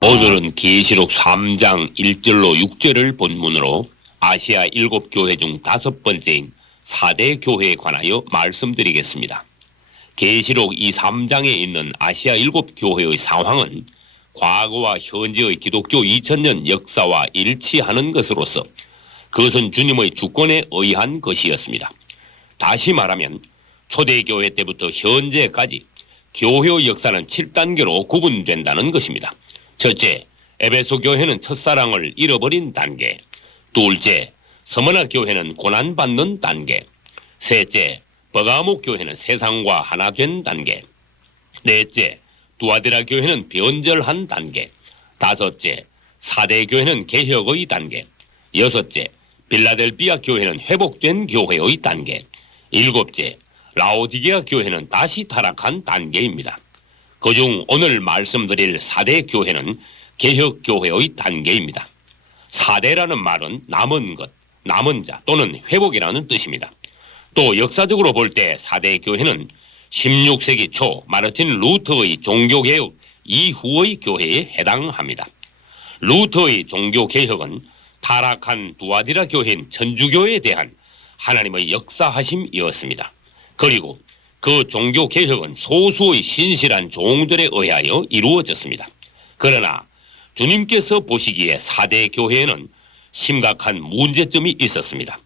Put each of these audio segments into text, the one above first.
오늘은 계시록 3장 1절로 6절을 본문으로 아시아 7교회 중 5번째인 4대 교회에 관하여 말씀드리겠습니다. 계시록 이 3장에 있는 아시아 7교회의 상황은 과거와 현재의 기독교 2000년 역사와 일치하는 것으로서 그것은 주님의 주권에 의한 것이었습니다. 다시 말하면 초대교회 때부터 현재까지 교회의 역사는 7단계로 구분된다는 것입니다. 첫째, 에베소 교회는 첫사랑을 잃어버린 단계. 둘째, 서머나 교회는 고난받는 단계. 셋째, 버가모 교회는 세상과 하나 된 단계. 넷째, 두아디라 교회는 변절한 단계. 다섯째, 사대 교회는 개혁의 단계. 여섯째, 빌라델비아 교회는 회복된 교회의 단계. 일곱째, 라오디게아 교회는 다시 타락한 단계입니다. 그중 오늘 말씀드릴 4대 교회는 개혁교회의 단계입니다. 4대라는 말은 남은 것, 남은 자 또는 회복이라는 뜻입니다. 또 역사적으로 볼 때 4대 교회는 16세기 초 마르틴 루터의 종교개혁 이후의 교회에 해당합니다. 루터의 종교개혁은 타락한 두아디라 교회인 천주교에 대한 하나님의 역사하심이었습니다. 그리고 그 종교개혁은 소수의 신실한 종들에 의하여 이루어졌습니다. 그러나 주님께서 보시기에 4대 교회에는 심각한 문제점이 있었습니다.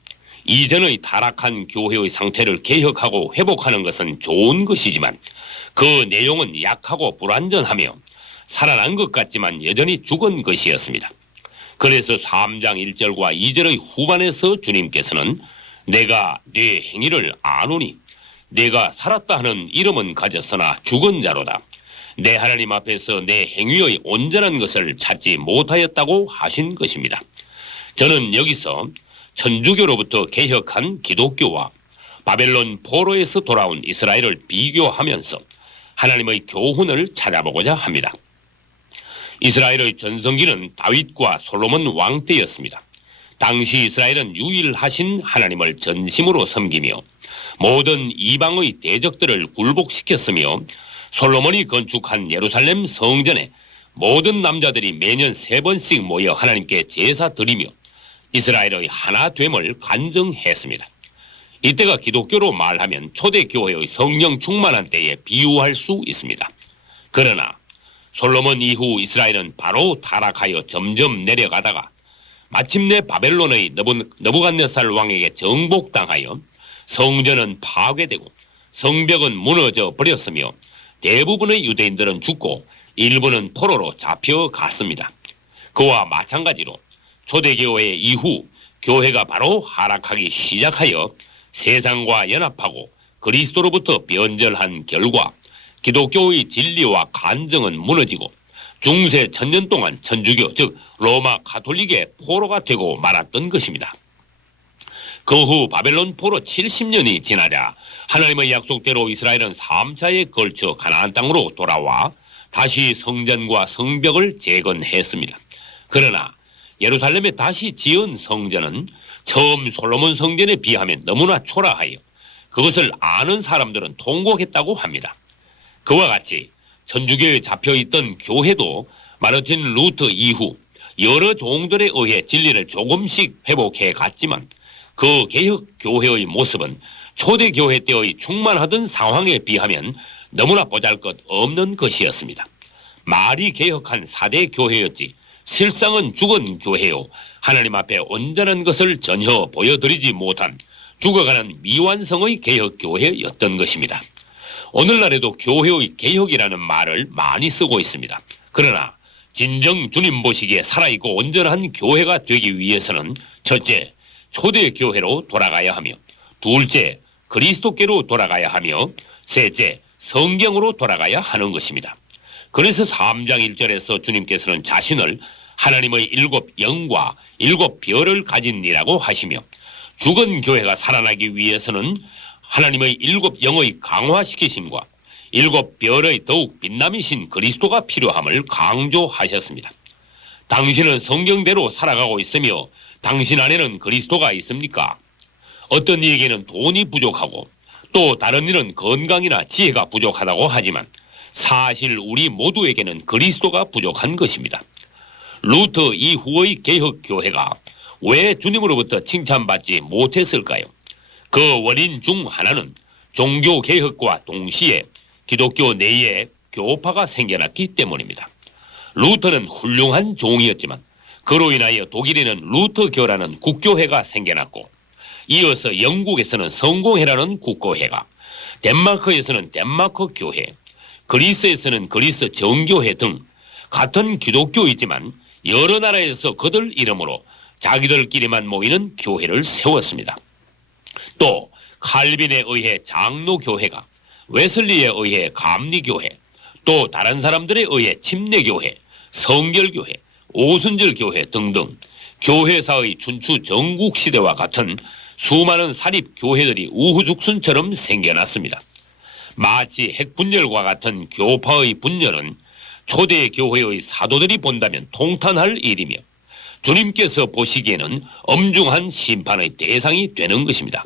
이전의 타락한 교회의 상태를 개혁하고 회복하는 것은 좋은 것이지만 그 내용은 약하고 불완전하며 살아난 것 같지만 여전히 죽은 것이었습니다. 그래서 3장 1절과 2절의 후반에서 주님께서는 내가 네 행위를 아노니 내가 살았다 하는 이름은 가졌으나 죽은 자로다. 내 하나님 앞에서 내 행위의 온전한 것을 찾지 못하였다고 하신 것입니다. 저는 여기서 천주교로부터 개혁한 기독교와 바벨론 포로에서 돌아온 이스라엘을 비교하면서 하나님의 교훈을 찾아보고자 합니다. 이스라엘의 전성기는 다윗과 솔로몬 왕 때였습니다. 당시 이스라엘은 유일하신 하나님을 전심으로 섬기며 모든 이방의 대적들을 굴복시켰으며 솔로몬이 건축한 예루살렘 성전에 모든 남자들이 매년 3번씩 모여 하나님께 제사 드리며 이스라엘의 하나됨을 간증했습니다. 이때가 기독교로 말하면 초대교회의 성령 충만한 때에 비유할 수 있습니다. 그러나 솔로몬 이후 이스라엘은 바로 타락하여 점점 내려가다가 마침내 바벨론의 느부갓네살 왕에게 정복당하여 성전은 파괴되고 성벽은 무너져 버렸으며 대부분의 유대인들은 죽고 일부는 포로로 잡혀갔습니다. 그와 마찬가지로 초대교회 이후 교회가 바로 하락하기 시작하여 세상과 연합하고 그리스도로부터 변절한 결과 기독교의 진리와 간증은 무너지고 중세 1000년 동안 천주교 즉 로마 가톨릭의 포로가 되고 말았던 것입니다. 그 후 바벨론 포로 70년이 지나자 하나님의 약속대로 이스라엘은 3차에 걸쳐 가나안 땅으로 돌아와 다시 성전과 성벽을 재건했습니다. 그러나 예루살렘에 다시 지은 성전은 처음 솔로몬 성전에 비하면 너무나 초라하여 그것을 아는 사람들은 통곡했다고 합니다. 그와 같이 천주교에 잡혀있던 교회도 마르틴 루터 이후 여러 종들에 의해 진리를 조금씩 회복해 갔지만 그 개혁 교회의 모습은 초대교회 때의 충만하던 상황에 비하면 너무나 보잘것없는 것이었습니다. 말이 개혁한 4대 교회였지 실상은 죽은 교회요 하나님 앞에 온전한 것을 전혀 보여드리지 못한 죽어가는 미완성의 개혁 교회였던 것입니다. 오늘날에도 교회의 개혁이라는 말을 많이 쓰고 있습니다. 그러나 진정 주님 보시기에 살아있고 온전한 교회가 되기 위해서는 첫째, 초대교회로 돌아가야 하며 둘째, 그리스도께로 돌아가야 하며 셋째, 성경으로 돌아가야 하는 것입니다. 그래서 3장 1절에서 주님께서는 자신을 하나님의 7 영과 7 별을 가진 이라고 하시며 죽은 교회가 살아나기 위해서는 하나님의 7 영의 강화시키심과 7 별의 더욱 빛남이신 그리스도가 필요함을 강조하셨습니다. 당신은 성경대로 살아가고 있으며 당신 안에는 그리스도가 있습니까? 어떤 이에게는 돈이 부족하고 또 다른 이는 건강이나 지혜가 부족하다고 하지만 사실 우리 모두에게는 그리스도가 부족한 것입니다. 루터 이후의 개혁교회가 왜 주님으로부터 칭찬받지 못했을까요? 그 원인 중 하나는 종교개혁과 동시에 기독교 내에 교파가 생겨났기 때문입니다. 루터는 훌륭한 종이었지만 그로 인하여 독일에는 루터교라는 국교회가 생겨났고, 이어서 영국에서는 성공회라는 국교회가, 덴마크에서는 덴마크 교회, 그리스에서는 그리스 정교회 등 같은 기독교이지만 여러 나라에서 그들 이름으로 자기들끼리만 모이는 교회를 세웠습니다. 또 칼빈에 의해 장로교회가, 웨슬리에 의해 감리교회, 또 다른 사람들에 의해 침례교회, 성결교회, 오순절교회 등등 교회사의 춘추 전국시대와 같은 수많은 사립교회들이 우후죽순처럼 생겨났습니다. 마치 핵분열과 같은 교파의 분열은 초대 교회의 사도들이 본다면 통탄할 일이며 주님께서 보시기에는 엄중한 심판의 대상이 되는 것입니다.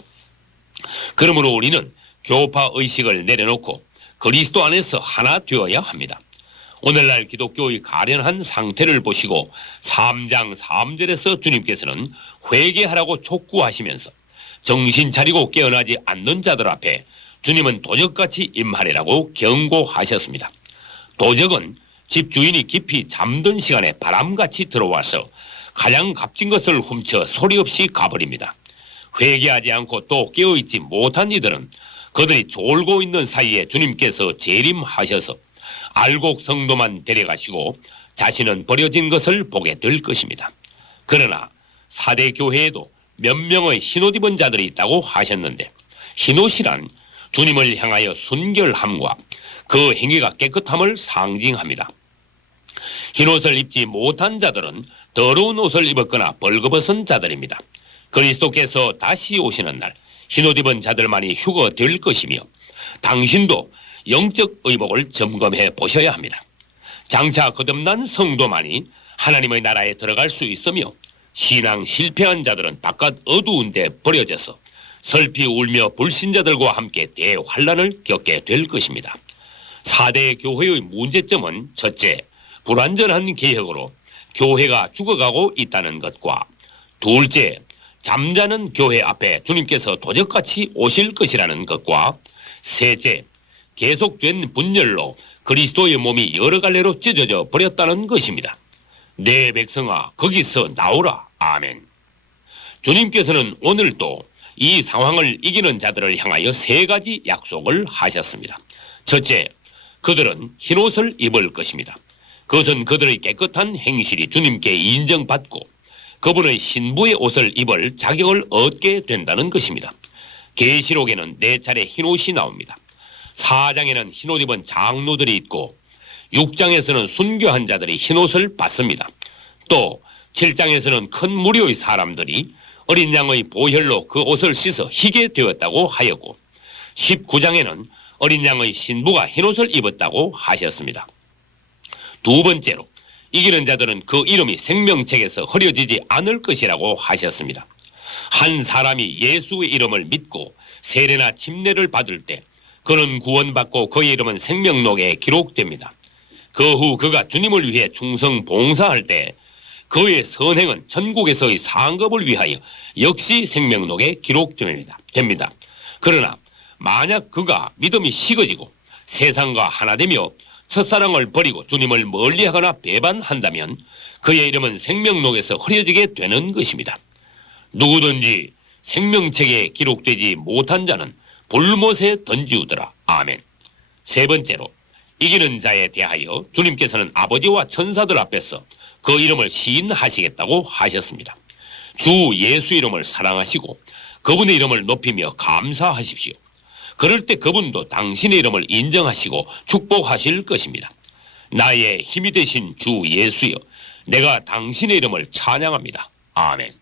그러므로 우리는 교파 의식을 내려놓고 그리스도 안에서 하나 되어야 합니다. 오늘날 기독교의 가련한 상태를 보시고 3장 3절에서 주님께서는 회개하라고 촉구하시면서 정신 차리고 깨어나지 않는 자들 앞에 주님은 도적같이 임하리라고 경고하셨습니다. 도적은 집주인이 깊이 잠든 시간에 바람같이 들어와서 가장 값진 것을 훔쳐 소리 없이 가버립니다. 회개하지 않고 또 깨어있지 못한 이들은 그들이 졸고 있는 사이에 주님께서 재림하셔서 알곡 성도만 데려가시고 자신은 버려진 것을 보게 될 것입니다. 그러나 사대 교회에도 몇 명의 흰옷 입은 자들이 있다고 하셨는데, 흰옷이란 주님을 향하여 순결함과 그 행위가 깨끗함을 상징합니다. 흰옷을 입지 못한 자들은 더러운 옷을 입었거나 벌거벗은 자들입니다. 그리스도께서 다시 오시는 날 흰옷 입은 자들만이 휴거될 것이며, 당신도 영적 의복을 점검해 보셔야 합니다. 장차 거듭난 성도만이 하나님의 나라에 들어갈 수 있으며, 신앙 실패한 자들은 바깥 어두운 데 버려져서 슬피 울며 불신자들과 함께 대환란을 겪게 될 것입니다. 4대 교회의 문제점은 첫째, 불완전한 개혁으로 교회가 죽어가고 있다는 것과, 둘째, 잠자는 교회 앞에 주님께서 도적같이 오실 것이라는 것과, 셋째, 계속된 분열로 그리스도의 몸이 여러 갈래로 찢어져 버렸다는 것입니다. 내 백성아, 거기서 나오라. 아멘. 주님께서는 오늘도 이 상황을 이기는 자들을 향하여 3가지 약속을 하셨습니다. 첫째, 그들은 흰옷을 입을 것입니다. 그것은 그들의 깨끗한 행실이 주님께 인정받고 그분의 신부의 옷을 입을 자격을 얻게 된다는 것입니다. 계시록에는 4차례 흰옷이 나옵니다. 4장에는 흰옷 입은 장로들이 있고 6장에서는 순교한 자들이 흰옷을 받습니다. 또 7장에서는 큰 무리의 사람들이 어린 양의 보혈로 그 옷을 씻어 희게 되었다고 하였고, 19장에는 어린 양의 신부가 흰옷을 입었다고 하셨습니다. 두 번째로, 이기는 자들은 그 이름이 생명책에서 흐려지지 않을 것이라고 하셨습니다. 한 사람이 예수의 이름을 믿고 세례나 침례를 받을 때 그는 구원받고 그의 이름은 생명록에 기록됩니다. 그 후 그가 주님을 위해 충성 봉사할 때 그의 선행은 천국에서의 상급을 위하여 역시 생명록에 기록됩니다. 그러나 만약 그가 믿음이 식어지고 세상과 하나 되며 첫사랑을 버리고 주님을 멀리하거나 배반한다면 그의 이름은 생명록에서 흐려지게 되는 것입니다. 누구든지 생명책에 기록되지 못한 자는 불못에 던지우더라. 아멘. 세 번째로, 이기는 자에 대하여 주님께서는 아버지와 천사들 앞에서 그 이름을 시인하시겠다고 하셨습니다. 주 예수 이름을 사랑하시고 그분의 이름을 높이며 감사하십시오. 그럴 때 그분도 당신의 이름을 인정하시고 축복하실 것입니다. 나의 힘이 되신 주 예수여, 내가 당신의 이름을 찬양합니다. 아멘.